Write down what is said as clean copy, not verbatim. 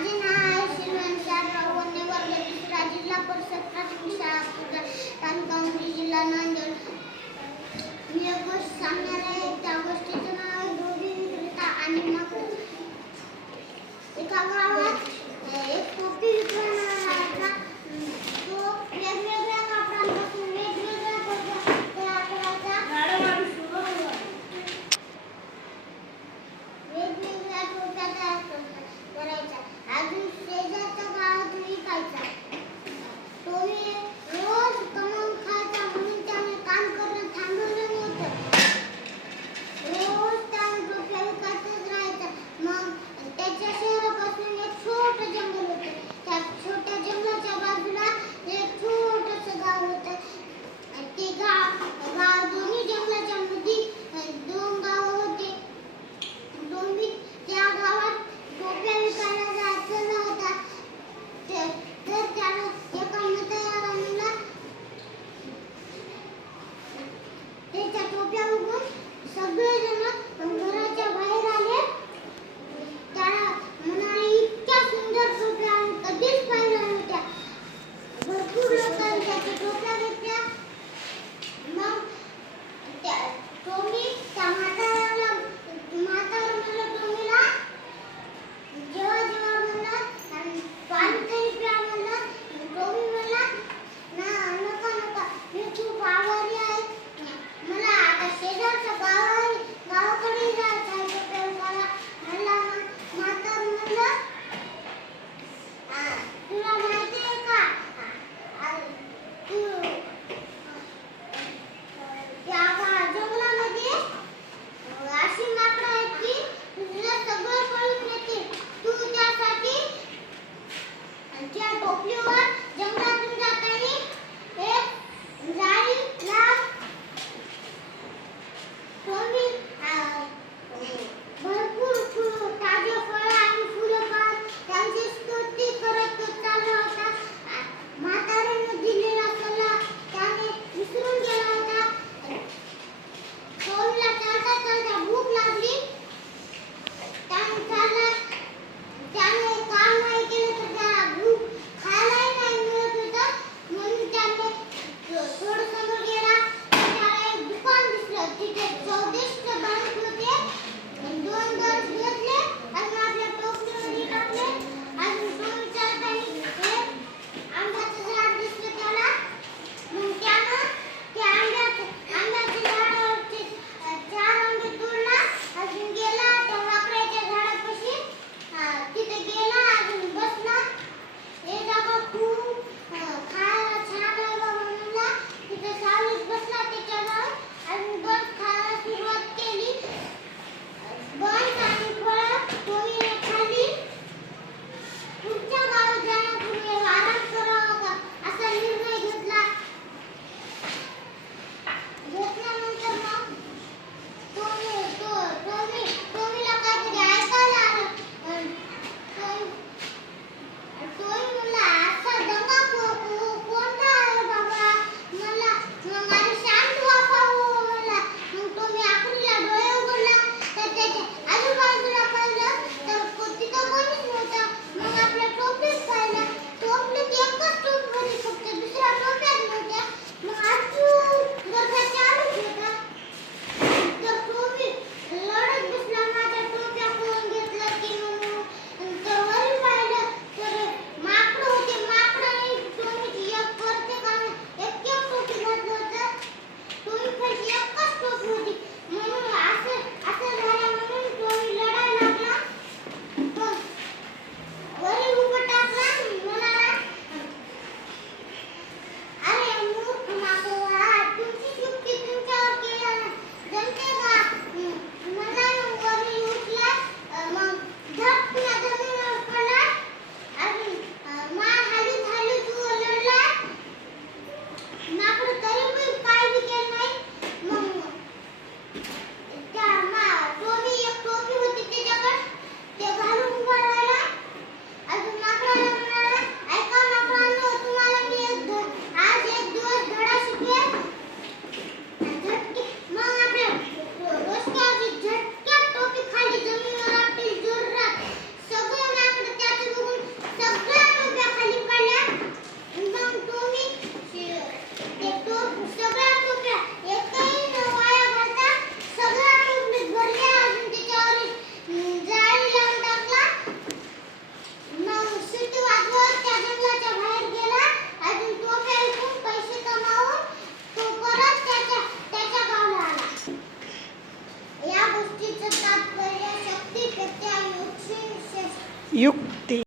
माझे नाव आहे श्रीमान शाहराव वन्ने, वर्ग तिसरा, जिल्हा परिषद प्राथमिक शाळा तालुका उमरी, जिल्हा नांदेड. मी एक गोष्ट सांगणार आहे. त्या गोष्टीचं नाव आहे गोबी विक्रेता आणि माकड. एका गावात एक टोपी विकणारा तो वेगवेगळ्या कापडांपासून वेगवेगळ्या टोप्या तयार करायचा. वेगवेगळ्या टोप्या तयार करायचा. अजून शेजारच्या गावात विकायचा. तो रोज कमावून खायचा म्हणून त्याने काम करणं थांबवलं नव्हतं. युक्ती